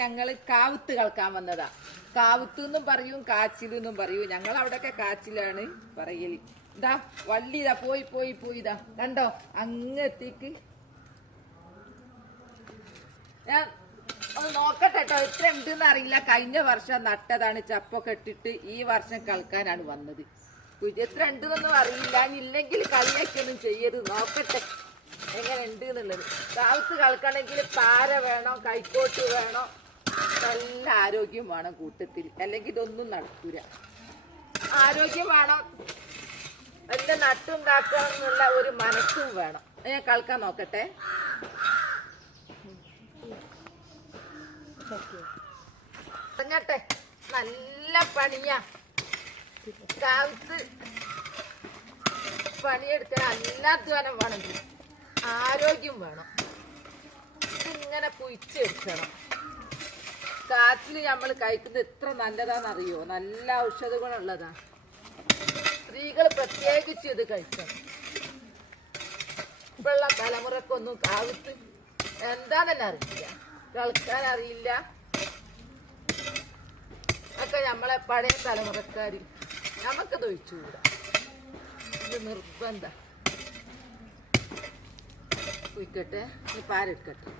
ഞങ്ങള് കാവുത്ത് കളിക്കാൻ വന്നതാ. കാവുത്ത് എന്നും പറയും കാച്ചിലെന്നും പറയും. ഞങ്ങൾ അവിടെയൊക്കെ കാച്ചിലാണ് പറയല്. ഇതാ വള്ളി ഇതാ പോയി പോയി പോയി ഇതാ കണ്ടോ അങ്ങെത്തിക്ക്. ഞാൻ ഒന്ന് നോക്കട്ടെ കേട്ടോ എത്ര ഉണ്ടെന്ന് അറിയില്ല. കഴിഞ്ഞ വർഷം നട്ടതാണ് ചപ്പൊക്കെ ഇട്ടിട്ട്. ഈ വർഷം കളിക്കാനാണ് വന്നത്. എത്ര ഉണ്ടെന്നൊന്നും അറിയില്ല. ഇല്ലെങ്കിൽ കളിയൊക്കെയൊന്നും ചെയ്യരുത്. നോക്കട്ടെ എങ്ങനെ ഉണ്ട് എന്നുള്ളത്. കാലത്ത് കളിക്കണമെങ്കിൽ പാര വേണം, കൈക്കോട്ട് വേണം, നല്ല ആരോഗ്യം വേണം കൂട്ടത്തിൽ. അല്ലെങ്കിൽ ഇതൊന്നും നടക്കൂല. ആരോഗ്യം വേണം, എല്ലാം നട്ടുണ്ടാക്കാന്നുള്ള ഒരു മനസ്സും വേണം. ഞാൻ കളിക്കാൻ നോക്കട്ടെ. പറഞ്ഞട്ടെ നല്ല പണിയാ. കാലത്ത് പണിയെടുക്കാൻ നല്ല അധ്വാനം വേണം, ആരോഗ്യം വേണം. ഇതിങ്ങനെ കുഴിച്ചെടുക്കണം. കാച്ചില് നമ്മൾ കഴിക്കുന്നത് എത്ര നല്ലതാണെന്നറിയോ? നല്ല ഔഷധ ഗുണമുള്ളതാ. സ്ത്രീകൾ പ്രത്യേകിച്ച് ഇത് കഴിക്കണം. ഇപ്പോഴുള്ള തലമുറക്കൊന്നും കാവത്ത് എന്താണെന്നെ അറിയില്ല, കളിക്കാൻ അറിയില്ല. ഒക്കെ നമ്മളെ പഴയ തലമുറക്കാർ നമുക്ക് തൊഴിച്ചുകൂടാ. ഇത് നിർബന്ധ. കുയിക്കട്ടെ, ഈ പാരെടുക്കട്ടെ.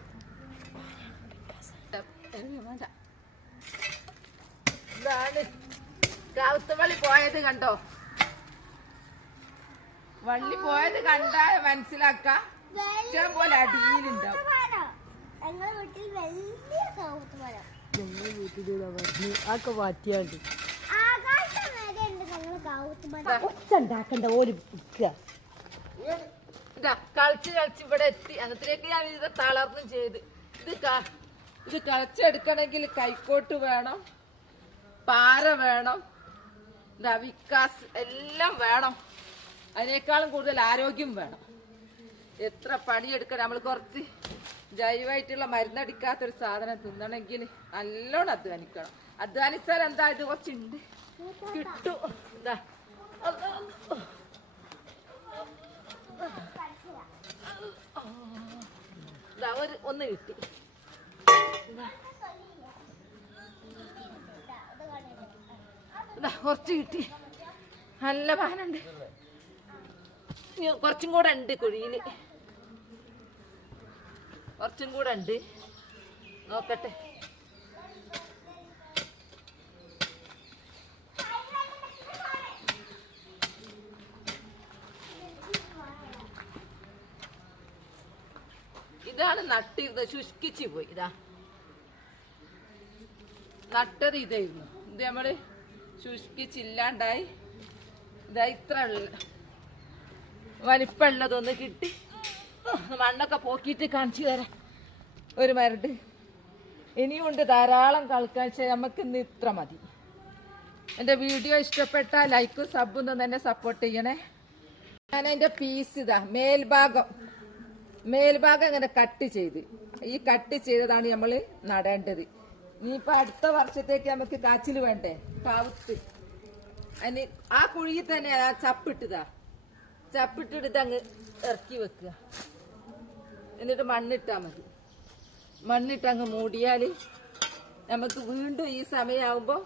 വേണ്ട. ഇതാണ് കാവുത്തവള്ളി പോയത് കണ്ടോ? വള്ളി പോയത് കണ്ടാ മനസ്സിലാക്ക. ഇഷ്ടം പോലെ അടിയിലുണ്ടാവും. കളിച്ച് കളിച്ച് ഇവിടെ എത്തി. അങ്ങനത്തേക്ക് ഞാൻ ഇത് തളർന്നും ചെയ്ത്. ഇത് കളിച്ചെടുക്കണമെങ്കിൽ കൈക്കോട്ട് വേണം, പാര വേണം, വിക്കാസ് എല്ലാം വേണം. അതിനേക്കാളും കൂടുതൽ ആരോഗ്യം വേണം. എത്ര പണിയെടുക്കണം. നമ്മൾ കുറച്ച് ജൈവമായിട്ടുള്ള മരുന്നടിക്കാത്തൊരു സാധനം തിന്നണമെങ്കിൽ നല്ലോണം അധ്വാനിക്കണം. അധ്വാനിച്ചാൽ എന്താ ഇത് കുറച്ചുണ്ട് കിട്ടും. എന്താ ഒന്ന് കിട്ടി. കുറച്ച് കിട്ടി. നല്ല പാനുണ്ട്. കുറച്ചും കൂടെ ഉണ്ട് കുഴിയില്, കുറച്ചും കൂടെ ഉണ്ട്. നോക്കട്ടെ. ഇതാണ് നട്ടിരുന്നത്, ശുഷ്കിച്ച് പോയി. ഇതാ നട്ടത് ഇതായിരുന്നു. ഇത് നമ്മള് ശുഷ്കിച്ചില്ലാണ്ടായി. ഇതാ ഇത്ര വലിപ്പമുള്ളതൊന്ന് കിട്ടി. മണ്ണൊക്കെ പോക്കിയിട്ട് കാണിച്ചു തരാം. ഒരു മരട് ഇനിയും ഉണ്ട് ധാരാളം കളിക്കാൻ. നമുക്ക് ഇന്ന് ഇത്ര മതി. എൻ്റെ വീഡിയോ ഇഷ്ടപ്പെട്ടാൽ ലൈക്കും സബും തന്നെ സപ്പോർട്ട് ചെയ്യണേ. ഞാൻ അതിൻ്റെ പീസ് ഇതാ മേൽഭാഗം ഇങ്ങനെ കട്ട് ചെയ്ത്, ഈ കട്ട് ചെയ്തതാണ് നമ്മൾ നടേണ്ടത്. ഇനിയിപ്പോ അടുത്ത വർഷത്തേക്ക് നമുക്ക് കാച്ചിൽ വേണ്ടേ? കാവുത്ത്. അതിന് ആ കുഴിയിൽ തന്നെ ആ ചപ്പിട്ടിട്ട് അങ്ങ് ഇറക്കി വെക്കുക. എന്നിട്ട് മണ്ണിട്ടാ മതി. മണ്ണിട്ട് അങ്ങ് മൂടിയാൽ നമുക്ക് വീണ്ടും ഈ സമയമാകുമ്പോൾ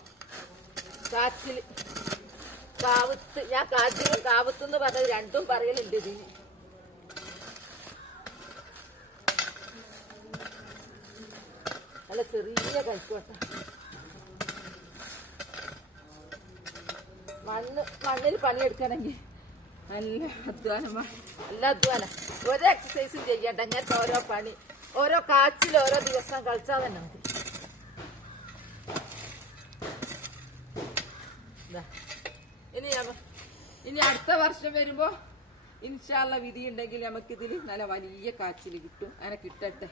കാവുത്ത്. ഞാൻ കാച്ചിലും കാവുത്തെന്ന് പറഞ്ഞത് രണ്ടും പറയലുണ്ട് ഇതിന്. നല്ല ചെറിയ കൈക്കോട്ട. മണ്ണിൽ പണിയെടുക്കണമെങ്കിൽ നല്ല അധ്വാനമാണ്. നല്ല അധ്വാനം. ഒരു എക്സസൈസും ചെയ്യണ്ട. ഇങ്ങനത്തെ ഓരോ പണി, ഓരോ കാച്ചിൽ ഓരോ ദിവസം കളിച്ചാൽ തന്നെ മതി. ഇനി അടുത്ത വർഷം വരുമ്പോ ഇൻഷാ അല്ലാഹ് വിധി ഉണ്ടെങ്കിൽ നമുക്കിതിൽ നല്ല വലിയ കാച്ചിൽ കിട്ടും. അങ്ങനെ കിട്ടട്ടെ.